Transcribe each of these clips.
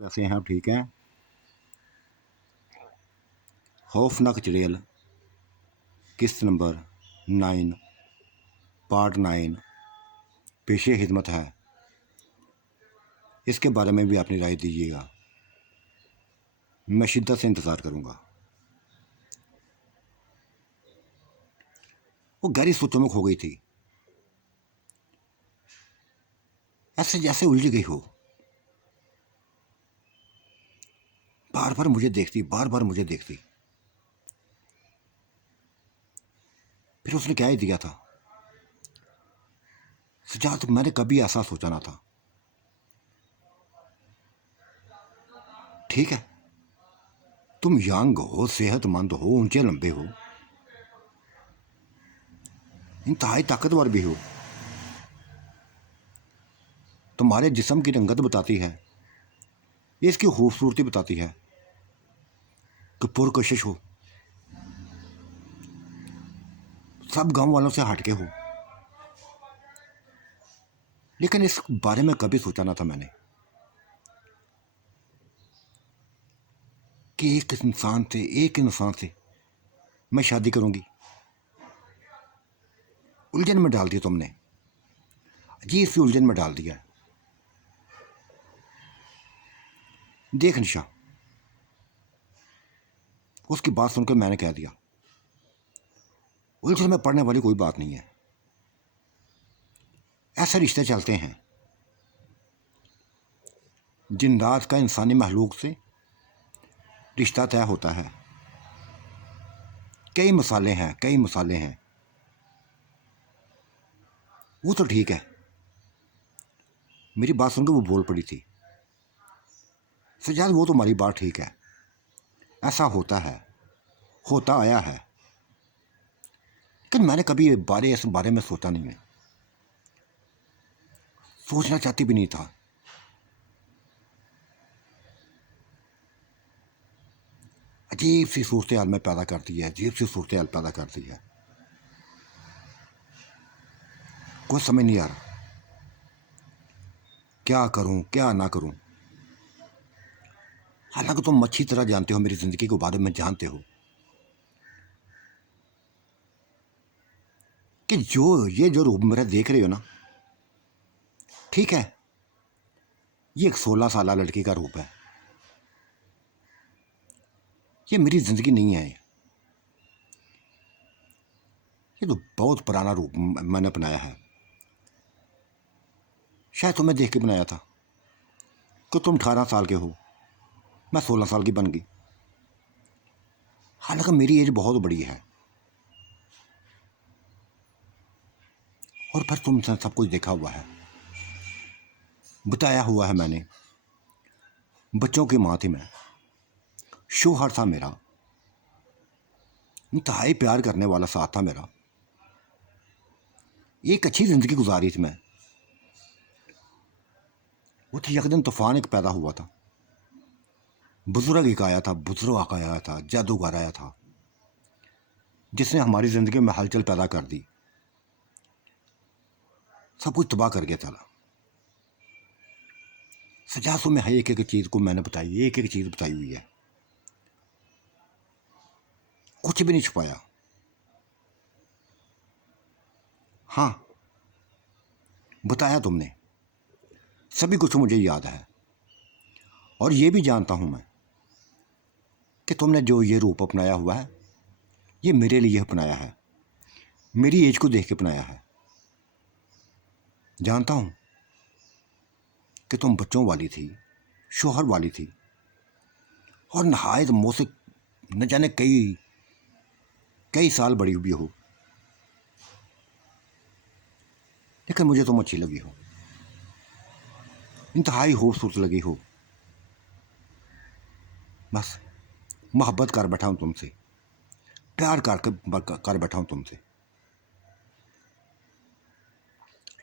वैसे हैं आप ठीक हैं। खौफनाक चुड़ैल किस्त नंबर 9 पार्ट 9 पेशे खिदमत है। इसके बारे में भी अपनी राय दीजिएगा। मैं शिद्दत से इंतज़ार करूँगा। वो गहरी सोचों में खो गई थी, ऐसे जैसे उलझ गई हो। बार बार मुझे देखती, बार बार मुझे देखती। फिर उसने क्या ही दिया था। सजाद, मैंने कभी ऐसा सोचा ना था। ठीक है, तुम यंग हो, सेहतमंद हो, ऊंचे लंबे हो, इंतहाई ताकतवर भी हो। तुम्हारे जिस्म की रंगत बताती है, ये इसकी खूबसूरती बताती है कि पुरकशिश हो, सब गांव वालों से हटके हो। लेकिन इस बारे में कभी सोचा ना था मैंने कि एक इंसान से मैं शादी करूंगी। उलझन में डाल दिया तुमने, अजीब सी उलझन में डाल दिया। देख निशा, उसकी बात सुनकर मैंने कह दिया, उलझन में पड़ने वाली कोई बात नहीं है। ऐसे रिश्ते चलते हैं। जिन्नात का इंसानी महलूक से रिश्ता तय होता है। कई मसाले हैं, कई मसाले हैं। वो तो ठीक है। मेरी बात सुनकर वो बोल पड़ी थी, सजाद वो तुम्हारी बात ठीक है, ऐसा होता है, होता आया है। लेकिन मैंने कभी इस बारे में सोचा नहीं है, सोचना चाहती भी नहीं था। अजीब सी सूरत हाल में पैदा करती है, अजीब सी सूरत हाल पैदा करती है। कुछ समझ नहीं आ रहा, क्या करूं क्या ना करूं। हालांकि तुम अच्छी तरह जानते हो, मेरी जिंदगी के बारे में जानते हो कि जो रूप मेरा देख रहे हो ना, ठीक है, ये एक 16 साल लड़की का रूप है। ये मेरी जिंदगी नहीं है। ये तो बहुत पुराना रूप मैंने अपनाया है। शायद तुम्हें देख के बनाया था कि तुम 18 साल के हो, मैं 16 साल की बन गई। हालांकि मेरी एज बहुत बड़ी है। और फिर तुमने सब कुछ देखा हुआ है, बताया हुआ है मैंने। बच्चों की माँ थी मैं, शोहर था मेरा, इंतहाई प्यार करने वाला साथ था मेरा। एक अच्छी जिंदगी गुजारी थी मैं। वो तो एक दिन तूफान एक पैदा हुआ था। बुजुर्ग एक आया था, बुजुर्ग आया था, जादूगर आया था, जिसने हमारी जिंदगी में हलचल पैदा कर दी, सब कुछ तबाह कर गया था। सजासों में है, एक एक चीज को मैंने बताई, एक एक चीज बताई हुई है, कुछ भी नहीं छुपाया। हाँ, बताया तुमने, सभी कुछ मुझे याद है। और ये भी जानता हूं मैं कि तुमने जो ये रूप अपनाया हुआ है, ये मेरे लिए अपनाया है, मेरी एज को देख के अपनाया है। जानता हूं कि तुम बच्चों वाली थी, शोहर वाली थी, और नहायत मुझसे न जाने कई कई साल बड़ी भी हो। लेकिन मुझे तुम अच्छी लगी हो, इंतहाई खूबसूरत लगी हो। बस मोहब्बत कर बैठा हूं तुमसे, प्यार कर बैठा हूं तुमसे।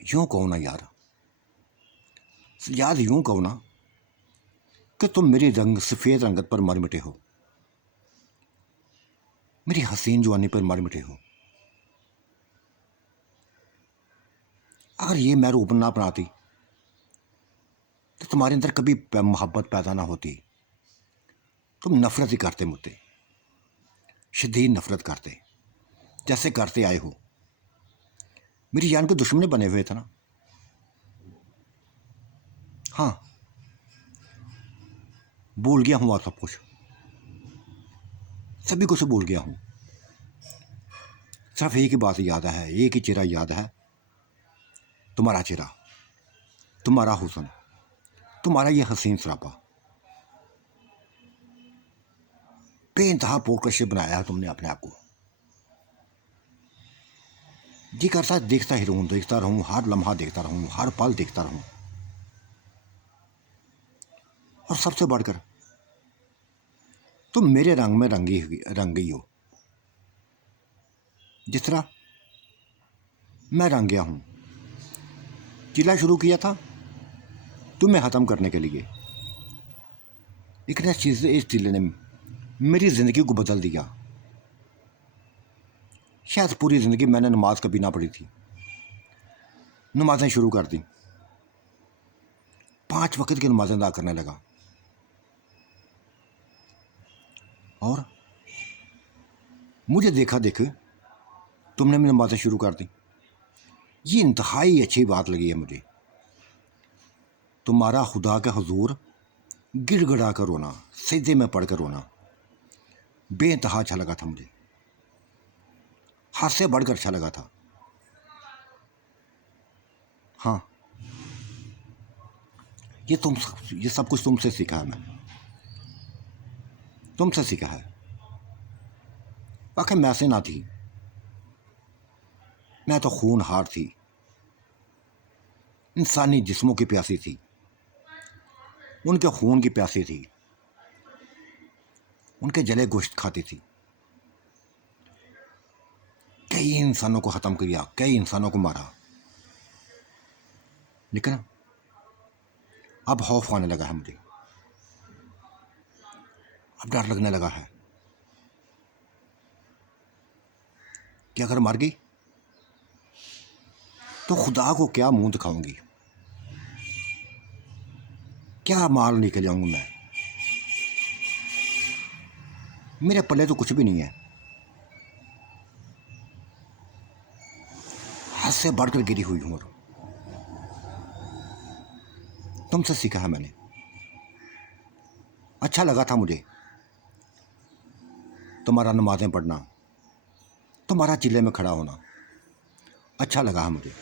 यूं कहो ना यार, याद यूं कहो ना कि तुम मेरी सफ़ेद रंगत पर मर मिटे हो, मेरी हसीन जवानी पर मर मिटे हो। अगर ये मैं रूप ना अपनाती तो तुम्हारे अंदर कभी मोहब्बत पैदा ना होती। तुम नफरत ही करते मुझसे, शदीद नफरत करते, जैसे करते आए हो। मेरी जान के दुश्मन बने हुए थे ना। हाँ, भूल गया हूँ और सब कुछ, सभी कुछ भूल गया हूँ। सिर्फ एक ही बात याद है, एक ही चेहरा याद है, तुम्हारा चेहरा, तुम्हारा हुस्न, तुम्हारा ये हसीन सरापा। बेइंतहा पोरकश बनाया है तुमने अपने आप को। जी करता देखता रहूं, हर लम्हा देखता रहूं, हर पल देखता रहूं। और सबसे बढ़कर तुम मेरे रंग में रंग गई हो, जिस तरह मैं रंग गया हूं। चिल्ला शुरू किया था तुम्हें ख़त्म करने के लिए, लेकिन इस चिल्ले ने मेरी ज़िंदगी को बदल दिया। शायद पूरी ज़िंदगी मैंने नमाज कभी ना पढ़ी थी, नमाजें शुरू कर दी, 5 वक्त की नमाजें अदा करने लगा, और मुझे देखा तुमने भी नमाजें शुरू कर दी। ये इंतहाई अच्छी बात लगी है मुझे। तुम्हारा खुदा के हुजूर गिड़गिड़ा कर रोना, सजदे में पढ़ कर रोना बेइंतहा अच्छा लगा था मुझे, हाथ से बढ़कर अच्छा लगा था। हाँ, ये सब कुछ तुमसे सीखा है, मैं तुमसे सीखा है। वाकई मैं ऐसे ना थी, मैं तो खून हार थी, इंसानी जिस्मों की प्यासी थी, उनके खून की प्यासी थी, उनके जले गोश्त खाती थी। कई इंसानों को ख़त्म किया, कई इंसानों को मारा, लेकिन अब खौफ आने लगा है मुझे, अब डर लगने लगा है कि अगर मर गई तो खुदा को क्या मुंह दिखाऊंगी, क्या माल निकल जाऊंगा मैं। मेरे पल्ले तो कुछ भी नहीं है, हद से बढ़कर गिरी हुई हूं। और तुमसे सीखा है मैंने, अच्छा लगा था मुझे तुम्हारा नमाजें पढ़ना, तुम्हारा चिल्ले में खड़ा होना अच्छा लगा है मुझे।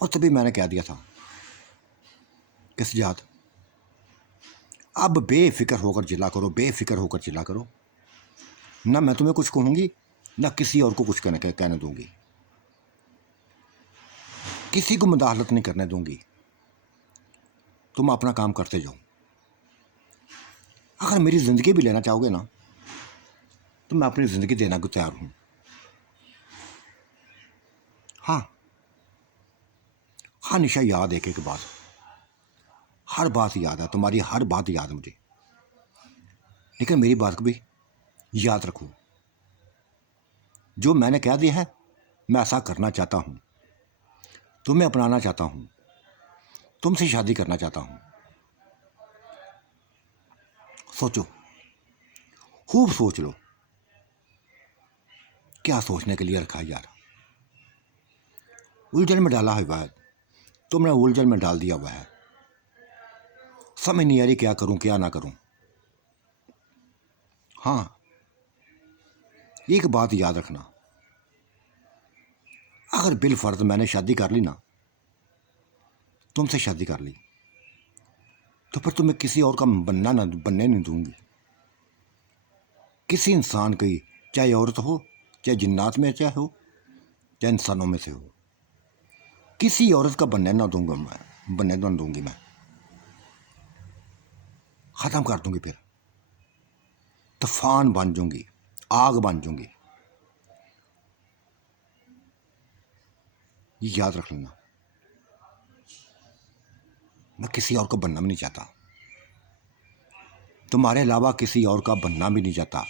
और तभी मैंने कह दिया था कि सजाद, अब बेफिक्र होकर चिल्ला करो, बेफिक्र होकर चिल्ला करो, ना मैं तुम्हें कुछ कहूंगी, ना किसी और को कुछ कहने दूंगी, किसी को मुदाखलत नहीं करने दूंगी। तुम अपना काम करते जाओ। अगर मेरी ज़िंदगी भी लेना चाहोगे ना, तो मैं अपनी ज़िंदगी देना को तैयार हूं। हाँ, हमेशा याद एक एक बात, हर बात याद है, तुम्हारी हर बात याद है मुझे, लेकिन मेरी बात को भी याद रखो। जो मैंने कह दिया है, मैं ऐसा करना चाहता हूँ, तुम्हें अपनाना चाहता हूँ, तुमसे शादी करना चाहता हूँ। सोचो, खूब सोच लो, क्या सोचने के लिए रखा है यार। उलझन में डाला हुआ है, तुमने उलझन में डाल दिया हुआ है, समझ नहीं आ रही क्या करूं क्या ना करूं। हाँ, एक बात याद रखना, अगर बिल फर्ज मैंने शादी कर ली ना, तुमसे शादी कर ली, तो फिर तुम्हें किसी और का बनने नहीं दूंगी। किसी इंसान की, चाहे औरत हो, चाहे जिन्नात में चाहे हो, चाहे इंसानों में से हो, किसी औरत का बनने ना दूंगा मैं, बनने ना दूंगी मैं, ख़त्म कर दूंगी। फिर तूफान बन जाऊंगी, आग बन जाऊंगी, ये याद रख लेना। मैं किसी और को बनना भी नहीं चाहता, तुम्हारे अलावा किसी और का बनना भी नहीं चाहता,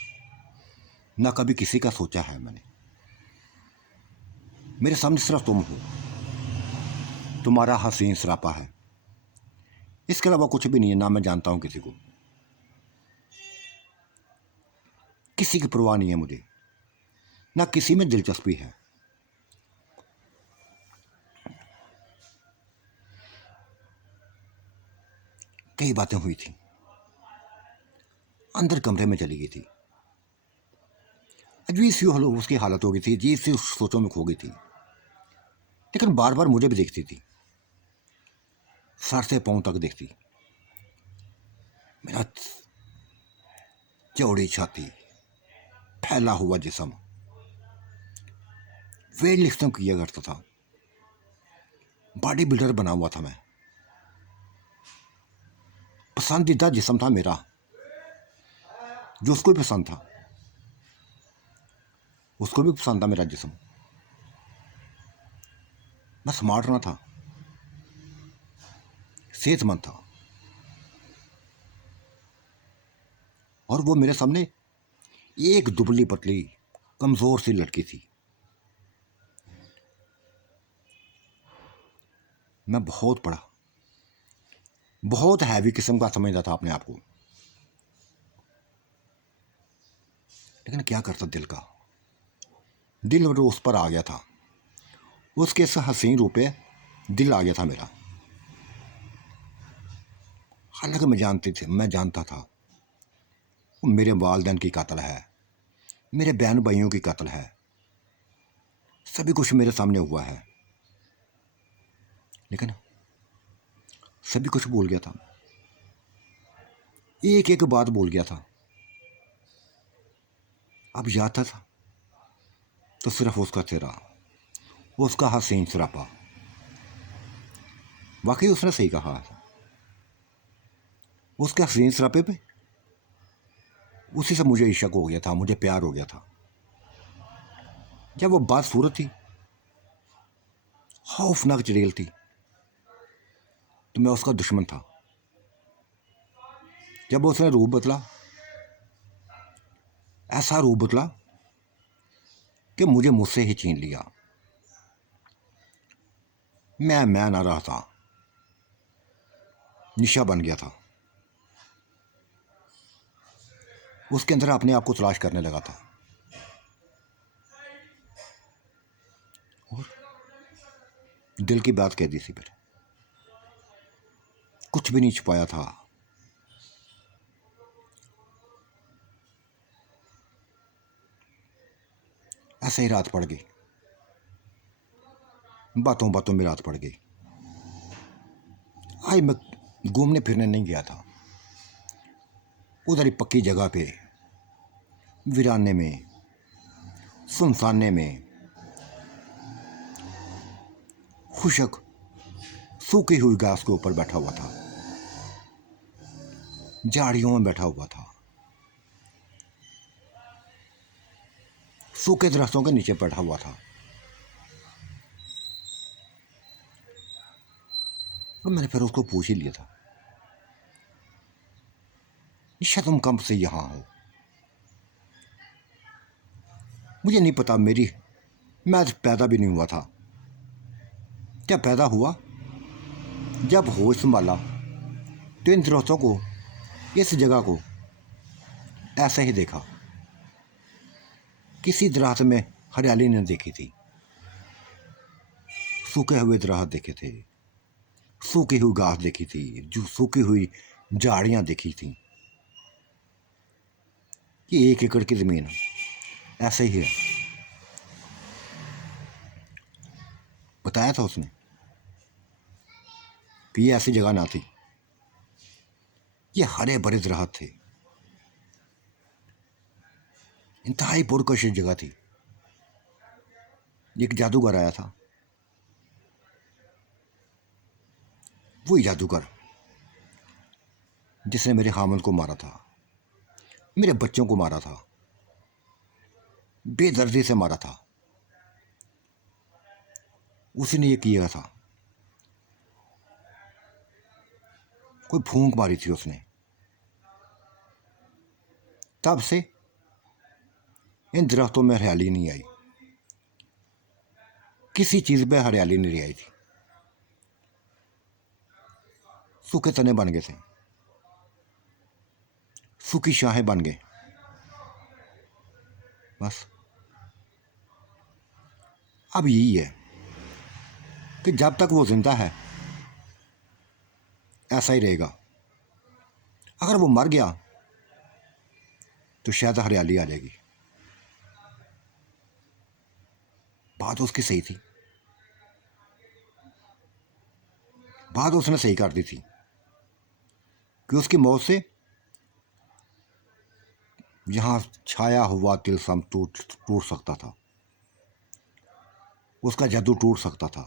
ना कभी किसी का सोचा है मैंने। मेरे सामने सिर्फ तुम हो, तुम्हारा हसीन सरापा है, इसके अलावा कुछ भी नहीं है। ना मैं जानता हूँ किसी को, किसी की परवाह नहीं है मुझे, ना किसी में दिलचस्पी है। कई बातें हुई थी, अंदर कमरे में चली गई थी, अजीब सी उसकी हालत हो गई थी, अजीब सी सोचों में खो गई थी, लेकिन बार बार मुझे भी देखती थी, सर से पांव तक देखती। मेरा चौड़ी छाती, फैला हुआ जिस्म, वेट लिफ्टिंग किया करता था, बॉडी बिल्डर बना हुआ था मैं। पसंदीदा जिस्म था मेरा, जो उसको भी पसंद था, उसको भी पसंद था मेरा जिस्म। मैं स्मार्ट ना था, सेहतमंद था, और वो मेरे सामने एक दुबली पतली कमजोर सी लड़की थी। मैं बहुत बड़ा, बहुत हैवी किस्म का समझता था अपने आप को, लेकिन क्या करता, दिल उस पर आ गया था, उसके इस हसीन रूप पे दिल आ गया था मेरा। हालांकि मैं जानता था वो मेरे वालिदैन की कातिल है, मेरे बहन भाइयों की कातिल है, सभी कुछ मेरे सामने हुआ है, लेकिन सभी कुछ भूल गया था, एक एक बात भूल गया था। अब याद था तो सिर्फ उसका चेहरा, उसका हसीन सरापा। वाकई उसने सही कहा था, उसके हसीन सरापे पे उसी से मुझे इश्क हो गया था, मुझे प्यार हो गया था। जब वो बात सूरत थी, खौफनाक चड़ेल थी, तो मैं उसका दुश्मन था। जब उसने रूप बदला, ऐसा रूप बदला कि मुझे मुझसे ही छीन लिया। मैं ना रहा था, निशा बन गया था, उसके अंदर अपने आप को तलाश करने लगा था, और दिल की बात कह दी थी। फिर कुछ भी नहीं छुपाया था। ऐसे ही रात पड़ गई, बातों बातों में रात पड़ गई। आज मैं घूमने फिरने नहीं गया था, उधर ही पक्की जगह पे, वीराने में, सुनसाने में, खुशक सूखी हुई घास के ऊपर बैठा हुआ था, झाड़ियों में बैठा हुआ था, सूखे दरख्तों के नीचे बैठा हुआ था। और मैंने फिर उसको पूछ ही लिया था, निशा तुम कब से यहाँ हो? मुझे नहीं पता, मैं आज पैदा भी नहीं हुआ था। जब पैदा हुआ, जब होश संभाला, तो इन दरख्तों को, इस जगह को ऐसे ही देखा। किसी दरख्त में हरियाली नहीं देखी थी, सूखे हुए दरख्त देखे थे, सूखी हुई घास देखी थी, जो सूखी हुई झाड़ियाँ देखी थी। ये 1 एकड़ की ज़मीन ऐसे ही है। बताया था उसने कि ये ऐसी जगह ना थी, ये हरे भरे दरख्त थे, इंतहाई पुरकश जगह थी। एक जादूगर आया था, वही जादूगर जिसने मेरे खामद को मारा था, मेरे बच्चों को मारा था, बेदर्दी से मारा था। उसी ने ये किया था, कोई फूंक मारी थी उसने। तब से इन दरख्तों में हरियाली नहीं आई, किसी चीज़ में हरियाली नहीं आई थी, सूखे तने बन गए थे, सूखी शाहें बन गए। बस अब यही है कि जब तक वो जिंदा है ऐसा ही रहेगा। अगर वो मर गया तो शायद हरियाली आ जाएगी। बात उसकी सही थी, बात उसने सही कर दी थी कि उसकी मौत से यहाँ छाया हुआ तिलस्म टूट टूट सकता था, उसका जादू टूट सकता था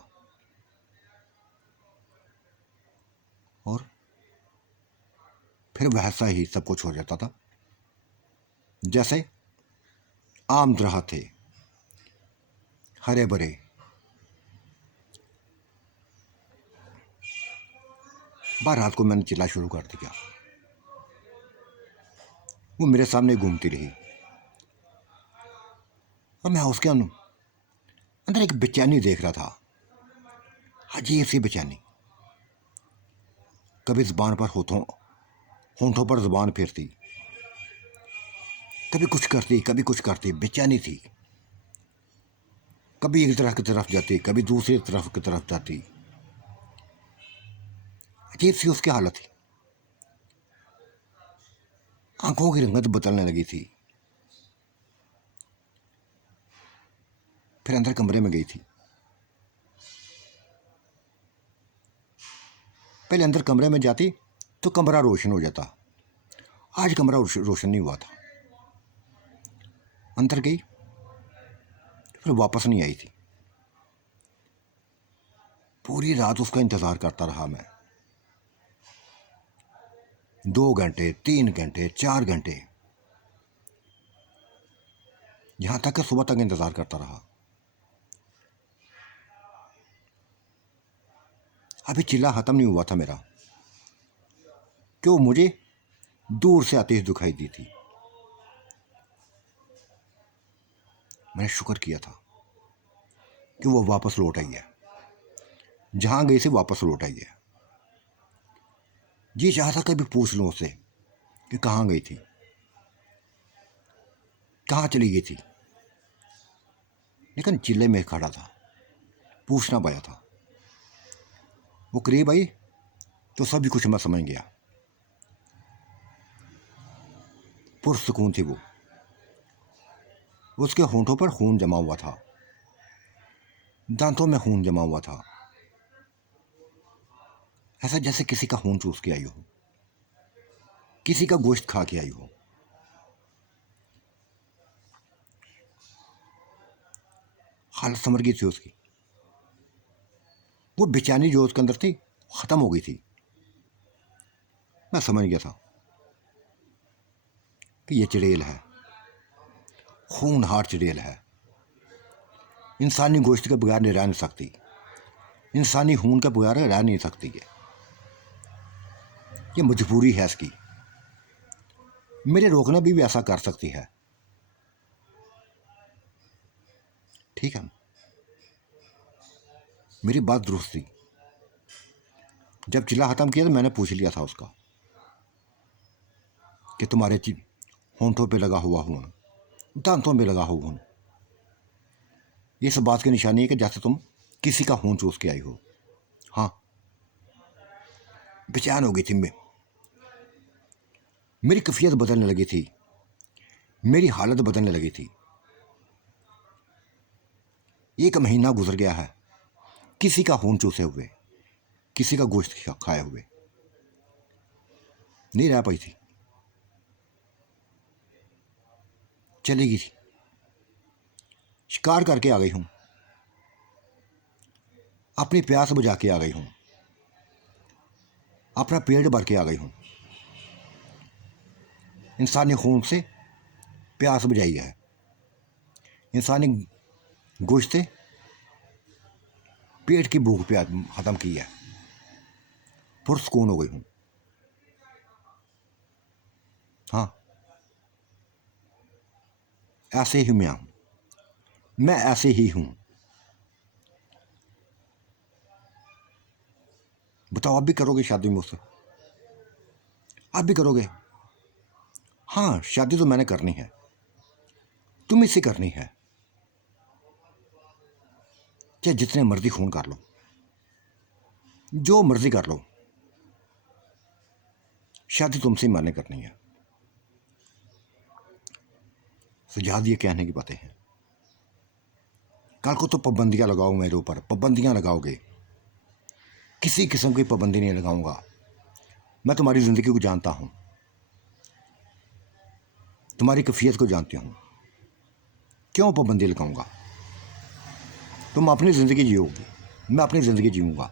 और फिर वैसा ही सब कुछ हो जाता था जैसे आम तरह थे, हरे भरे। बार रात को मैंने चिल्ला शुरू कर दिया। वो मेरे सामने घूमती रही और मैं उसके अंदर एक बेचैनी देख रहा था, अजीब सी बेचैनी। कभी जुबान पर होंठों पर जुबान फेरती, कभी कुछ करती कभी कुछ करती, बेचैनी थी। कभी एक तरफ की तरफ जाती, कभी दूसरी तरफ की तरफ जाती। अजीब सी उसकी हालत थी। आंखों की रंगत बदलने लगी थी। फिर अंदर कमरे में गई थी। पहले अंदर कमरे में जाती तो कमरा रोशन हो जाता, आज कमरा रोशन नहीं हुआ था। अंदर गई फिर वापस नहीं आई थी। पूरी रात उसका इंतज़ार करता रहा मैं, 2 घंटे 3 घंटे 4 घंटे, यहां तक कि सुबह तक इंतज़ार करता रहा। अभी चिल्ला ख़त्म नहीं हुआ था मेरा कि वो मुझे दूर से आती हुई दिखाई दी थी। मैंने शुक्र किया था कि वो वापस लौट आई है, जहां गई से वापस लौट आई है। जी चाहता कभी पूछ लूं उससे कि कहाँ गई थी, कहाँ चली गई थी, लेकिन चिल्ले में खड़ा था, पूछ ना पाया था। वो करीब आई तो सभी कुछ मैं समझ गया। पुरसुकून थी वो, उसके होंठों पर खून जमा हुआ था, दांतों में खून जमा हुआ था, ऐसा जैसे किसी का खून चूस के आई हो, किसी का गोश्त खा के आई हो। हालत समझ गई थी उसकी। वो बेचैनी जो उसके अंदर थी खत्म हो गई थी। मैं समझ गया था कि ये चुड़ैल है, खूनहार चुड़ैल है। इंसानी गोश्त के बगैर नहीं रह नहीं सकती, इंसानी खून के बगैर रह नहीं सकती है। ये मजबूरी है इसकी। मेरे रोकने भी ऐसा कर सकती है। ठीक है, मेरी बात दुरुस्त थी। जब चिल्ला ख़त्म किया तो मैंने पूछ लिया था उसका कि तुम्हारे होंठों पे लगा हुआ खून, दांतों में लगा हुआ खून, ये सब बात की निशानी है कि जैसे तुम किसी का खून चूस के आई हो। हाँ, बेचैन हो गई थी मैं, मेरी कैफियत बदलने लगी थी, मेरी हालत बदलने लगी थी। 1 महीना गुजर गया है किसी का खून चूसे हुए, किसी का गोश्त खाए हुए। नहीं रह पाई थी, चली गई थी। शिकार करके आ गई हूं, अपनी प्यास बुझा के आ गई हूं, अपना पेट भर के आ गई हूं। इंसानी खून से प्यास बुझाई है, इंसानी गोश्त से पेट की भूख प्यास ख़त्म की है, पुरसुकून हो गई हूं। हाँ, ऐसे ही मैं ऐसे ही हूं। बताओ, आप भी करोगे शादी मुझसे? आप भी करोगे? हाँ, शादी तो मैंने करनी है, तुम इससे करनी है, चाहे जितने मर्जी खून कर लो, जो मर्जी कर लो, शादी तुमसे मैंने करनी है। सुझाव ये कहने की बातें हैं। कल को तो पाबंदियां लगाओ मेरे ऊपर, पाबंदियां लगाओगे, किसी किस्म की पाबंदी नहीं लगाऊंगा। मैं तुम्हारी ज़िंदगी को जानता हूं, तुम्हारी कैफियत को जानती हूं, क्यों पाबंदी लगाऊंगा? तुम अपनी ज़िंदगी जियोगी, मैं अपनी ज़िंदगी जीऊँगा।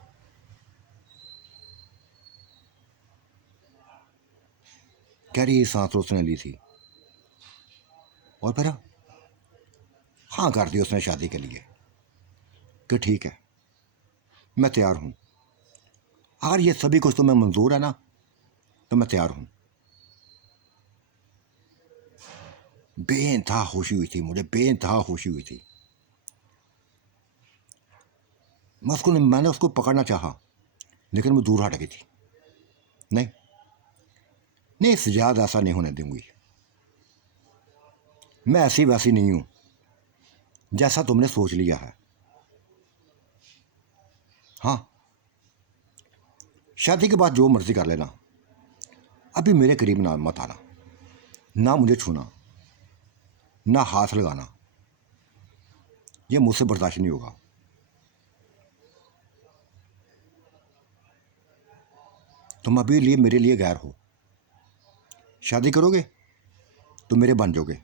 कह रही सांस उसने ली थी और फिर हाँ कर दी उसने शादी के लिए कि ठीक है, मैं तैयार हूँ। अगर ये सभी कुछ तुम्हें मंजूर है ना, तो मैं तैयार हूँ। बेइंतहा खुशी हुई थी मुझे, बेइंतहा खुशी हुई थी। मैंने उसको पकड़ना चाहा, लेकिन वो दूर हट गई थी। नहीं नहीं, सजाद ऐसा नहीं होने दूंगी। मैं ऐसी वैसी नहीं हूं जैसा तुमने सोच लिया है। हाँ, शादी के बाद जो मर्जी कर लेना, अभी मेरे करीब ना मत आना, ना मुझे छूना, ना हाथ लगाना, ये मुझसे बर्दाश्त नहीं होगा। तुम अभी लिए मेरे लिए गैर हो। शादी करोगे तो मेरे बन जाओगे,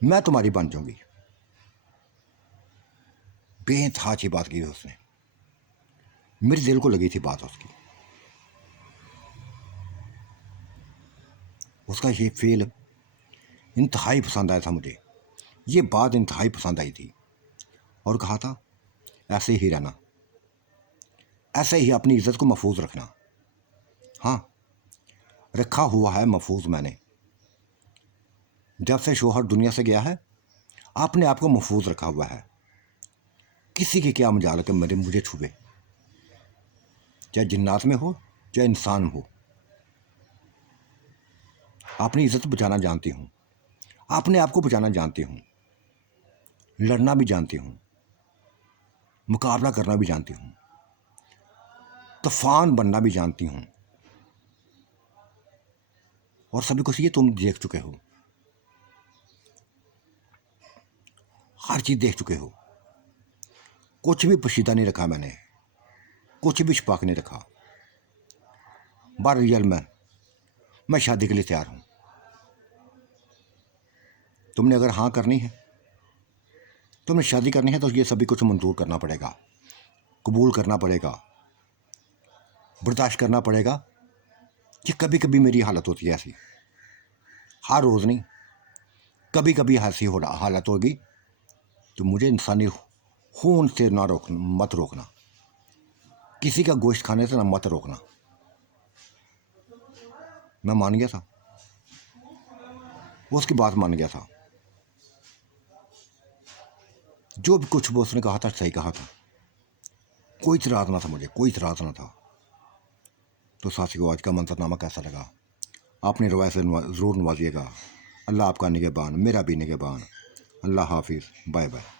मैं तुम्हारी बन जाऊंगी। बेइंतहा अच्छी बात की उसने, मेरे दिल को लगी थी बात उसकी। उसका ये फेल इंतहाई पसंद आया था मुझे, ये बात इंतहाई पसंद आई थी। और कहा था ऐसे ही रहना, ऐसे ही अपनी इज्जत को महफूज रखना। हाँ, रखा हुआ है महफूज मैंने। जब से शोहर दुनिया से गया है, आपने आपको महफूज रखा हुआ है। किसी की क्या मजाल के मुझे छुए, चाहे जिन्नात में हो चाहे इंसान हो। अपनी इज्जत बचाना जानती हूँ, अपने आप को बचाना जानती हूँ, लड़ना भी जानती हूँ, मुकाबला करना भी जानती हूँ, तूफान बनना भी जानती हूँ। और सभी कुछ ये तुम देख चुके हो, हर चीज़ देख चुके हो। कुछ भी पोशीदा नहीं रखा मैंने, कुछ भी छुपा के नहीं रखा। बार रियल में मैं शादी के लिए तैयार हूँ। तुमने अगर हाँ करनी है, तुमने शादी करनी है, तो ये सभी कुछ मंजूर करना पड़ेगा, कबूल करना पड़ेगा, बर्दाश्त करना पड़ेगा कि कभी कभी मेरी हालत होती है ऐसी, हर रोज़ नहीं, कभी कभी ऐसी हालत होगी। तो मुझे इंसानी खून से ना मत रोकना, किसी का गोश्त खाने से ना मत रोकना। मैं मान गया था, वो उसकी बात मान गया था। जो भी कुछ वो उसने कहा था सही कहा था, कोई इतराज़ ना था मुझे, कोई इतराज़ ना था। तो साथी को आज का मंजरनामा कैसा लगा, आपने रवायत से ज़रूर नवाजिएगा। अल्लाह आपका निगहबान, मेरा भी निगहबान। अल्लाह हाफिज़, बाय बाय।